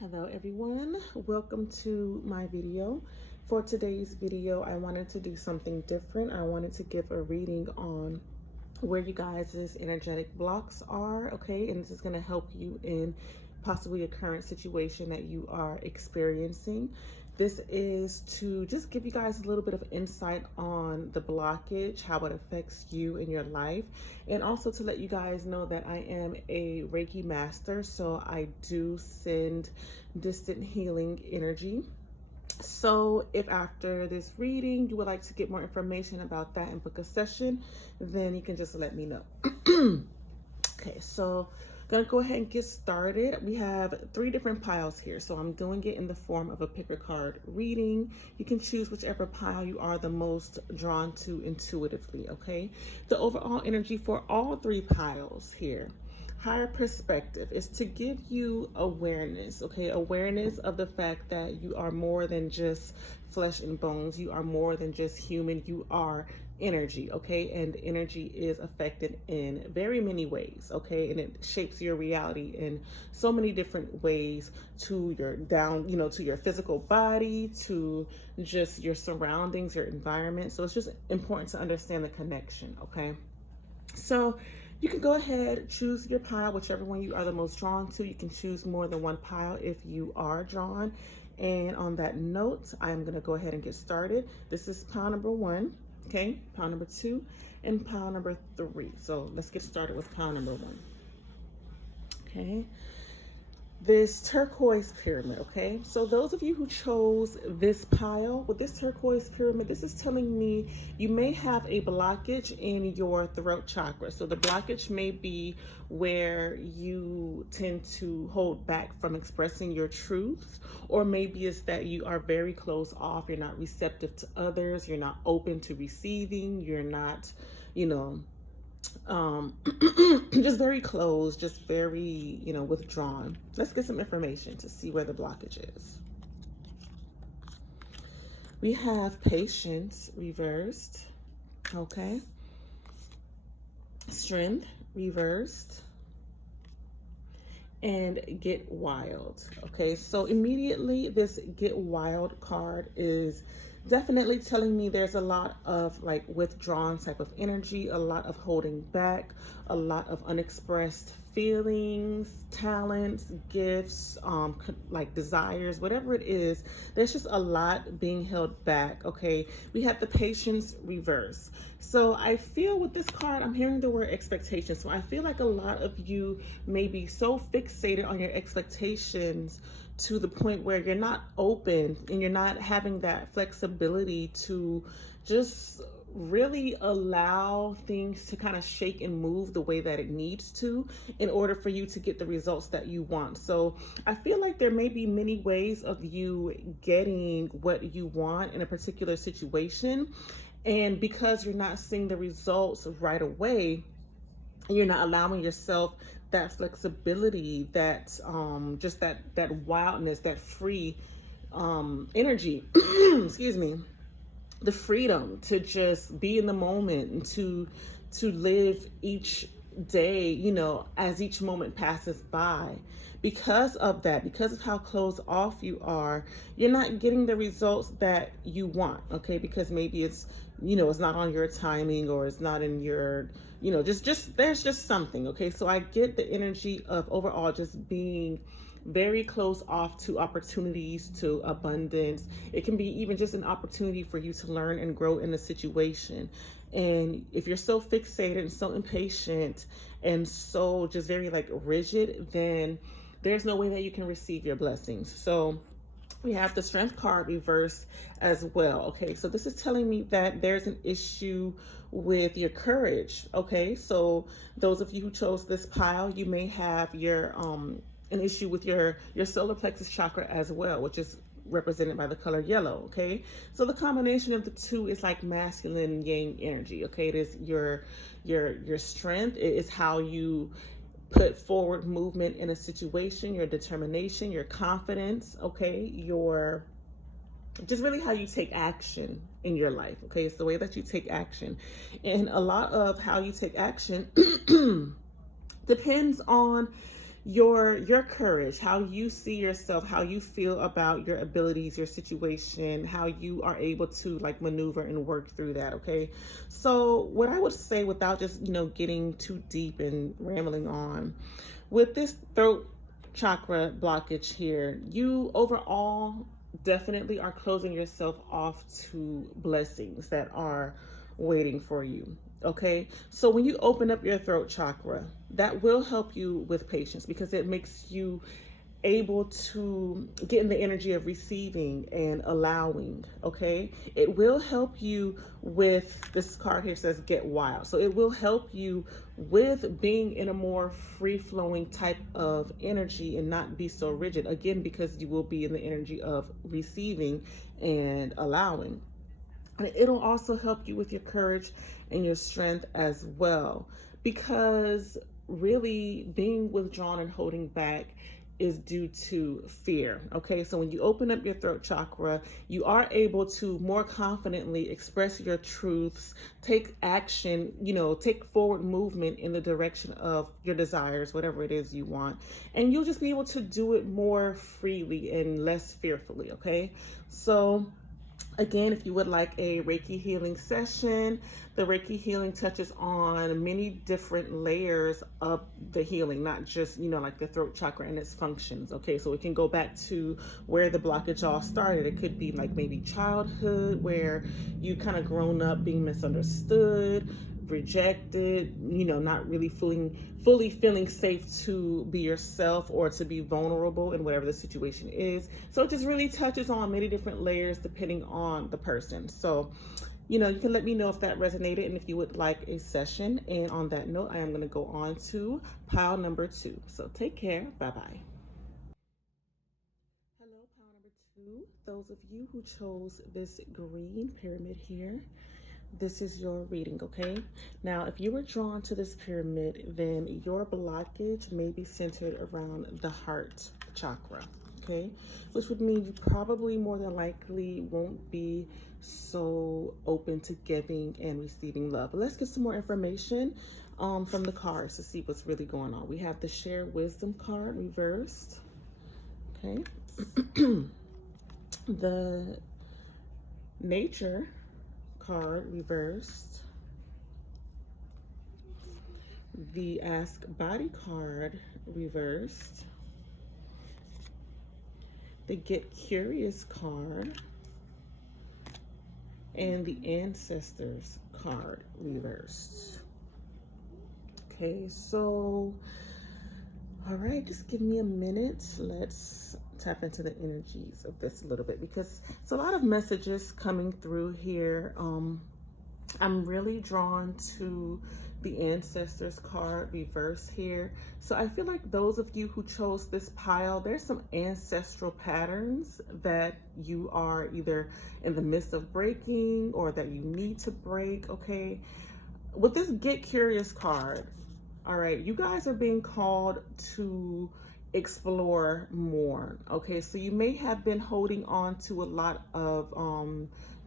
Hello everyone, welcome to my video. For today's video, I wanted to do something different. I wanted to give a reading on where you guys' energetic blocks are, okay? And this is going to help you in possibly a current situation that you are experiencing. This is to just give you guys a little bit of insight on the blockage, how it affects you in your life, and also to let you guys know that I am a Reiki Master, so I do send distant healing energy. So if after this reading you would like to get more information about that and book a session, then you can just let me know. Okay, so gonna go ahead and get started. We have 3 different piles here, so I'm doing it in the form of a pick a card reading. You can choose whichever pile you are the most drawn to intuitively, okay? The overall energy for all 3 piles here, higher perspective, is to give you awareness, okay? Awareness of the fact that you are more than just flesh and bones. You are more than just human. You are energy, okay? And energy is affected in very many ways, okay? And it shapes your reality in so many different ways, to your to your physical body, to just your surroundings, your environment. So it's just important to understand the connection, okay? So you can go ahead, choose your pile, whichever one you are the most drawn to. You can choose more than one pile if you are drawn. And on that note, I'm going to go ahead and get started. This is pile number 1, okay, pile number 2, and pile number 3. So let's get started with pile number 1. Okay. This turquoise pyramid, okay? So those of you who chose this pile with this turquoise pyramid, this is telling me you may have a blockage in your throat chakra. So the blockage may be where you tend to hold back from expressing your truth, or maybe it's that you are very closed off, you're not receptive to others, you're not open to receiving, you're not, just very closed, just very, withdrawn. Let's get some information to see where the blockage is. We have patience reversed, okay? Strength reversed, and get wild, okay? So immediately this get wild card is definitely telling me there's a lot of like withdrawn type of energy, a lot of holding back, a lot of unexpressed feelings, talents, gifts, like desires, whatever it is. There's just a lot being held back, okay? We have the patience reverse. So I feel with this card, I'm hearing the word expectation. So I feel like a lot of you may be so fixated on your expectations to the point where you're not open and you're not having that flexibility to just really allow things to kind of shake and move the way that it needs to in order for you to get the results that you want. So I feel like there may be many ways of you getting what you want in a particular situation. And because you're not seeing the results right away, you're not allowing yourself that flexibility, that just that wildness, that free energy, excuse me, the freedom to just be in the moment and to live each day, as each moment passes by. Because of that, because of how closed off you are, you're not getting the results that you want, okay? Because maybe it's, it's not on your timing, or it's not in your, just there's just something, okay? So I get the energy of overall just being very close off to opportunities, to abundance. It can be even just an opportunity for you to learn and grow in a situation. And if you're so fixated and so impatient and so just very like rigid, then there's no way that you can receive your blessings. So we have the strength card reversed as well. Okay, so this is telling me that there's an issue with your courage. Okay, so those of you who chose this pile, you may have your an issue with your solar plexus chakra as well, which is represented by the color yellow. Okay, so the combination of the two is like masculine yang energy. Okay, it is your strength. It is how you put forward movement in a situation, your determination, your confidence, okay, your just really how you take action in your life, okay? It's the way that you take action. And a lot of how you take action depends on your courage, how you see yourself, how you feel about your abilities, your situation, how you are able to like maneuver and work through that. Okay, so what I would say, without just getting too deep and rambling on, with this throat chakra blockage here, you overall definitely are closing yourself off to blessings that are waiting for you. Okay, so when you open up your throat chakra, that will help you with patience, because it makes you able to get in the energy of receiving and allowing. Okay, it will help you with, this card here says get wild, so it will help you with being in a more free-flowing type of energy and not be so rigid, again, because you will be in the energy of receiving and allowing. And it'll also help you with your courage and your strength as well, because really being withdrawn and holding back is due to fear. Okay, so when you open up your throat chakra, you are able to more confidently express your truths, take action, take forward movement in the direction of your desires, whatever it is you want, and you'll just be able to do it more freely and less fearfully. Okay, so again, if you would like a Reiki healing session, the Reiki healing touches on many different layers of the healing, not just, like the throat chakra and its functions. Okay, so it can go back to where the blockage all started. It could be like maybe childhood, where you kind of grown up being misunderstood, rejected, not really fully feeling safe to be yourself or to be vulnerable in whatever the situation is. So it just really touches on many different layers depending on the person. So, you can let me know if that resonated and if you would like a session. And on that note, I am going to go on to pile number 2. So take care. Bye-bye. Hello, pile number 2. Those of you who chose this green pyramid here, this is your reading. Okay, now if you were drawn to this pyramid, then your blockage may be centered around the heart chakra. Okay, which would mean you probably more than likely won't be so open to giving and receiving love. But let's get some more information from the cards to see what's really going on. We have the shared wisdom card reversed. Okay, the nature card reversed, the ask body card reversed, the get curious card, and the ancestors card reversed. Okay, so all right, just give me a minute. Let's tap into the energies of this a little bit, because it's a lot of messages coming through here. I'm really drawn to the ancestors card reverse here. So I feel like those of you who chose this pile, there's some ancestral patterns that you are either in the midst of breaking or that you need to break. Okay, with this get curious card, all right, you guys are being called to explore more. Okay, so you may have been holding on to a lot of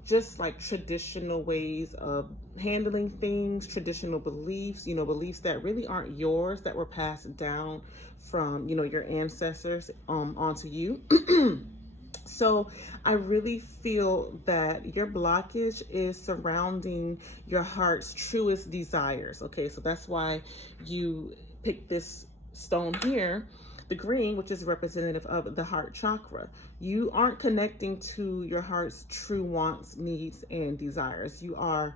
just like traditional ways of handling things, traditional beliefs, beliefs that really aren't yours, that were passed down from your ancestors onto you. So I really feel that your blockage is surrounding your heart's truest desires. Okay, so that's why you picked this stone here, the green, which is representative of the heart chakra. You aren't connecting to your heart's true wants, needs, and desires. You are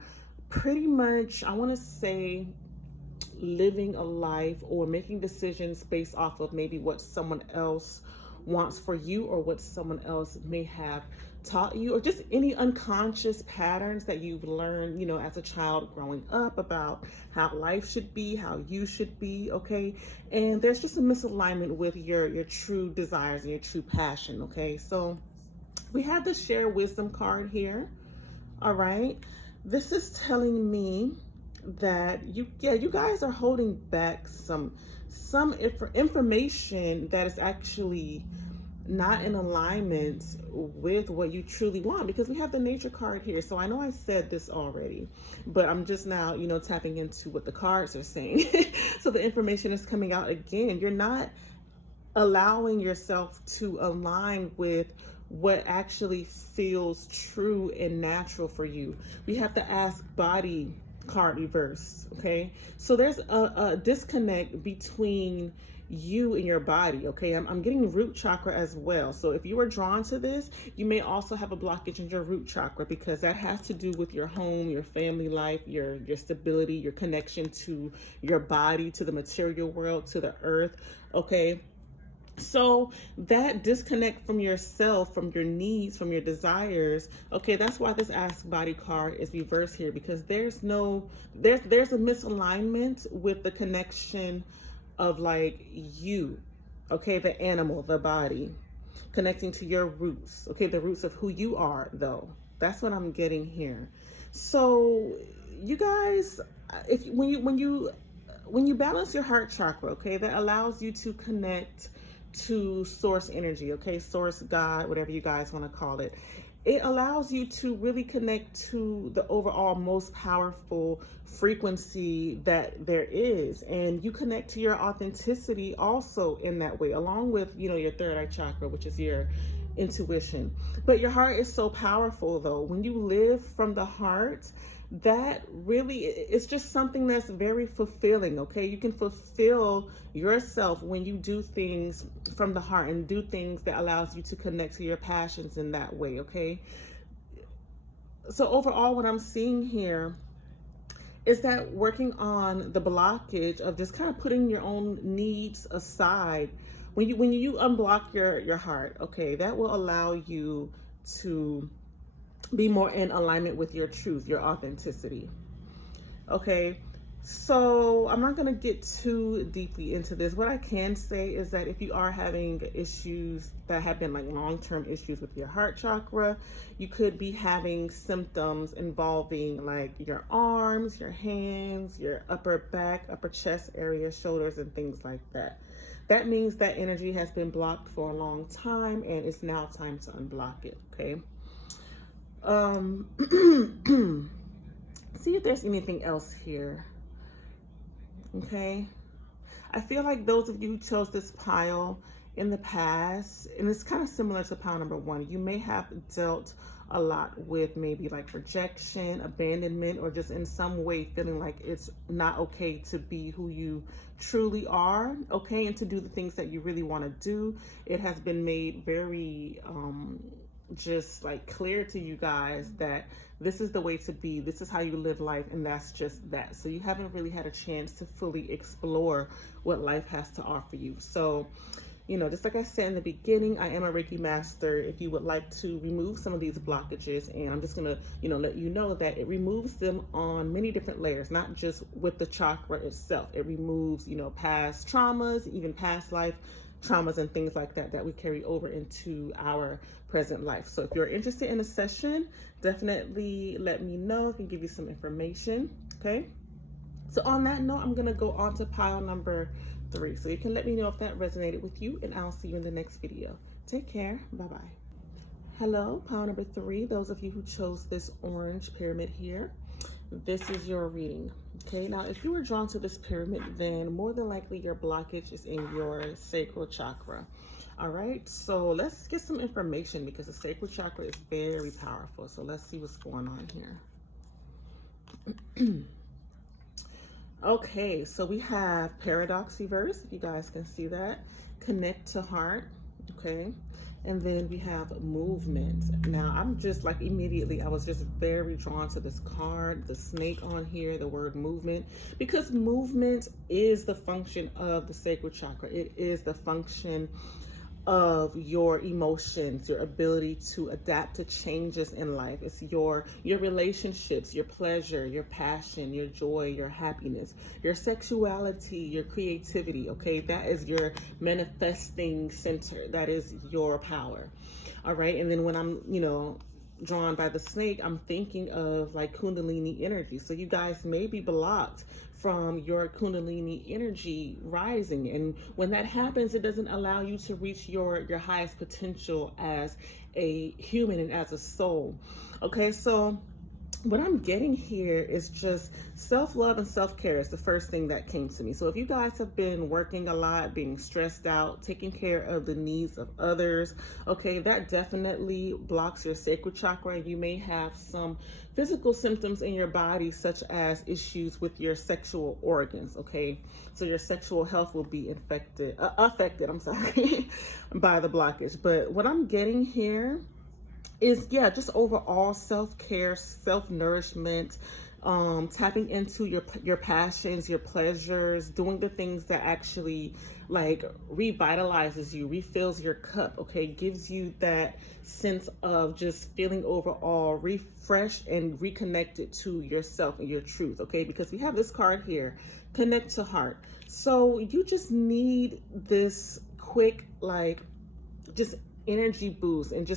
pretty much, I want to say, living a life or making decisions based off of maybe what someone else wants for you, or what someone else may have taught you, or just any unconscious patterns that you've learned, as a child growing up, about how life should be, how you should be. Okay, and there's just a misalignment with your true desires and your true passion. Okay, so we have the share wisdom card here. All right, this is telling me that you guys are holding back some information that is actually not in alignment with what you truly want, because we have the nature card here. So I know I said this already, but I'm just now tapping into what the cards are saying. So the information is coming out again. You're not allowing yourself to align with what actually feels true and natural for you. We have to ask body card reverse. Okay, so there's a disconnect between you and your body. Okay, I'm getting root chakra as well. So if you are drawn to this, you may also have a blockage in your root chakra, because that has to do with your home, your family life, your stability, your connection to your body, to the material world, to the earth. Okay, so that disconnect from yourself, from your needs, from your desires, okay, that's why this ask body card is reversed here, because there's a misalignment with the connection of like you, okay, the animal, the body, connecting to your roots, okay, the roots of who you are, though. That's what I'm getting here. So you guys, if when you balance your heart chakra, okay, that allows you to connect to source energy, okay, source, God, whatever you guys want to call it. It allows you to really connect to the overall most powerful frequency that there is, and you connect to your authenticity also in that way, along with, you know, your third eye chakra, which is your intuition. But your heart is so powerful, though. When you live from the heart, that really, it's just something that's very fulfilling. Okay, you can fulfill yourself when you do things from the heart and do things that allows you to connect to your passions in that way. Okay, so overall, what I'm seeing here is that working on the blockage of just kind of putting your own needs aside, when you unblock your heart, okay, that will allow you to be more in alignment with your truth, your authenticity. Okay, so I'm not going to get too deeply into this. What I can say is that if you are having issues that have been like long-term issues with your heart chakra, you could be having symptoms involving like your arms, your hands, your upper back, upper chest area, shoulders, and things like that. That means that energy has been blocked for a long time, and it's now time to unblock it. Okay. See if there's anything else here. Okay, I feel like those of you who chose this pile in the past, and it's kind of similar to pile number one, you may have dealt a lot with maybe like rejection, abandonment, or just in some way feeling like it's not okay to be who you truly are, okay, and to do the things that you really want to do. It has been made very just like clear to you guys that this is the way to be, this is how you live life, and that's just that. So you haven't really had a chance to fully explore what life has to offer you. So, you know, just like I said in the beginning, I am a Reiki Master. If you would like to remove some of these blockages, and I'm just gonna, you know, let you know that it removes them on many different layers, not just with the chakra itself. It removes, you know, past traumas, even past life traumas and things like that that we carry over into our present life. So if you're interested in a session, definitely let me know. I can give you some information. Okay, so on that note, I'm gonna go on to pile number 3, so you can let me know if that resonated with you, and I'll see you in the next video. Take care. Bye bye. Hello, pile number 3, those of you who chose this orange pyramid here, this is your reading. Okay, now if you were drawn to this pyramid, then more than likely your blockage is in your sacral chakra. All right, so let's get some information, because the sacral chakra is very powerful. So let's see what's going on here. Okay, so we have paradox reverse, if you guys can see that. Connect to heart, okay? And then we have movement. Now, I'm just like immediately, I was just very drawn to this card, the snake on here, the word movement, because movement is the function of the sacral chakra. It is the function of your emotions, your ability to adapt to changes in life. It's your relationships, your pleasure, your passion, your joy, your happiness, your sexuality, your creativity. Okay, that is your manifesting center. That is your power. All right, and then when I'm, you know, drawn by the snake, I'm thinking of like Kundalini energy. So you guys may be blocked from your Kundalini energy rising, and when that happens, it doesn't allow you to reach your highest potential as a human and as a soul. Okay, so what I'm getting here is just self-love and self-care is the first thing that came to me. So if you guys have been working a lot, being stressed out, taking care of the needs of others, okay, that definitely blocks your sacral chakra. You may have some physical symptoms in your body, such as issues with your sexual organs, okay? So your sexual health will be affected, I'm sorry, by the blockage. But what I'm getting here is, yeah, just overall self-care, self-nourishment, tapping into your passions, your pleasures, doing the things that actually like revitalizes you, refills your cup, okay, gives you that sense of just feeling overall refreshed and reconnected to yourself and your truth, okay? Because we have this card here, connect to heart. So you just need this quick, like, just energy boost, and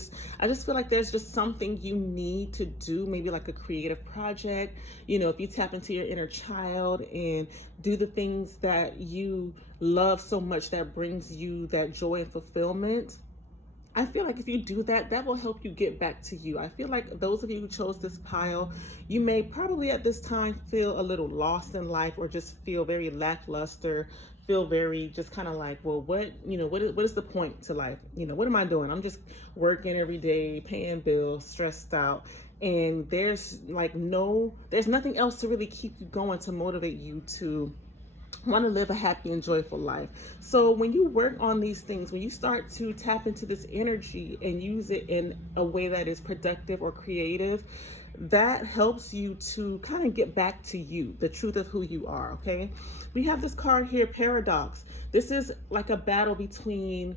I just feel like there's just something you need to do, maybe like a creative project, you know, if you tap into your inner child and do the things that you love so much that brings you that joy and fulfillment. I feel like if you do that, that will help you get back to you. I feel like those of you who chose this pile, you may probably at this time feel a little lost in life, or just feel very lackluster, feel very just kind of like, well, what is the point to life? You know, what am I doing? I'm just working every day, paying bills, stressed out. And there's nothing else to really keep you going, to motivate you to want to live a happy and joyful life. So when you work on these things, when you start to tap into this energy and use it in a way that is productive or creative, that helps you to kind of get back to you, the truth of who you are, okay? We have this card here, paradox. This is like a battle between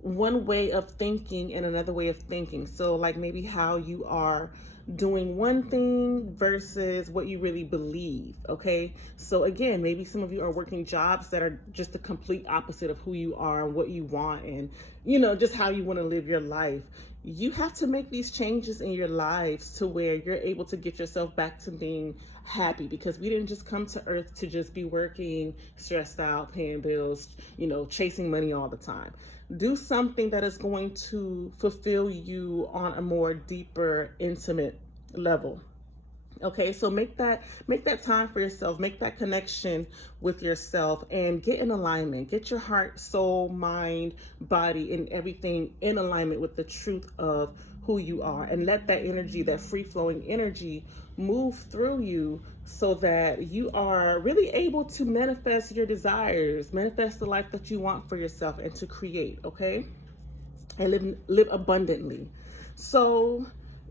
one way of thinking and another way of thinking. So like maybe how you are doing one thing versus what you really believe, okay? So again, maybe some of you are working jobs that are just the complete opposite of who you are and what you want, and you know, just how you want to live your life. You have to make these changes in your lives to where you're able to get yourself back to being happy, because we didn't just come to earth to just be working, stressed out, paying bills, you know, chasing money all the time. Do something that is going to fulfill you on a more deeper, intimate level. Okay, so make that time for yourself, make that connection with yourself, and get in alignment. Get your heart, soul, mind, body, and everything in alignment with the truth of who you are, and let that energy, that free-flowing energy, move through you so that you are really able to manifest your desires, manifest the life that you want for yourself, and to create, okay? And live abundantly. So,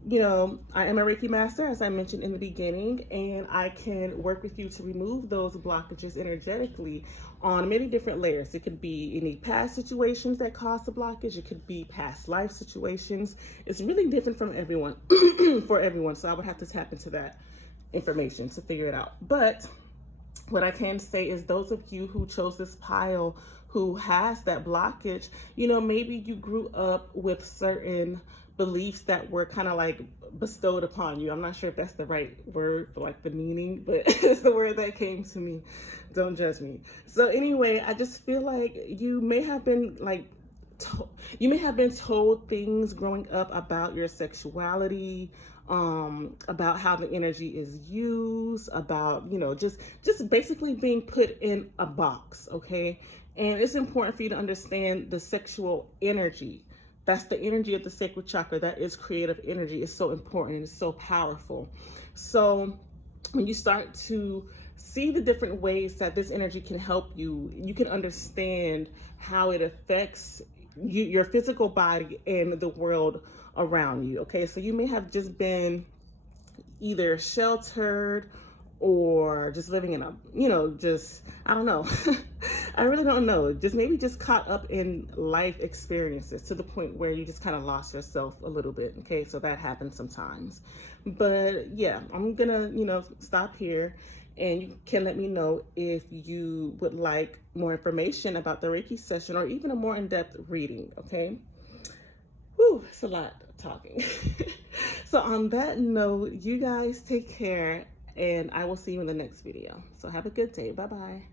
you know, I am a Reiki Master, as I mentioned in the beginning, and I can work with you to remove those blockages energetically on many different layers. It could be any past situations that cause the blockage. It could be past life situations. It's really different from everyone, for everyone. So I would have to tap into that information to figure it out. But what I can say is, those of you who chose this pile who has that blockage, you know, maybe you grew up with certain beliefs that were kind of like bestowed upon you. I'm not sure if that's the right word for like the meaning, but it's the word that came to me. Don't judge me. So anyway, I just feel like you may have been told things growing up about your sexuality, about how the energy is used, about, you know, just basically being put in a box, okay? And it's important for you to understand the sexual energy. That's the energy of the sacral chakra. That is creative energy. It's so important and it's so powerful. So when you start to see the different ways that this energy can help you, you can understand how it affects you, your physical body, and the world around you. Okay, so you may have just been either sheltered or just living in a, you know, just, I don't know. I really don't know. Just maybe just caught up in life experiences to the point where you just kind of lost yourself a little bit. Okay, so that happens sometimes. But yeah, I'm gonna, you know, stop here, and you can let me know if you would like more information about the Reiki session, or even a more in-depth reading, okay? Whew, it's a lot of talking. So on that note, you guys take care, and I will see you in the next video. So have a good day. Bye-bye.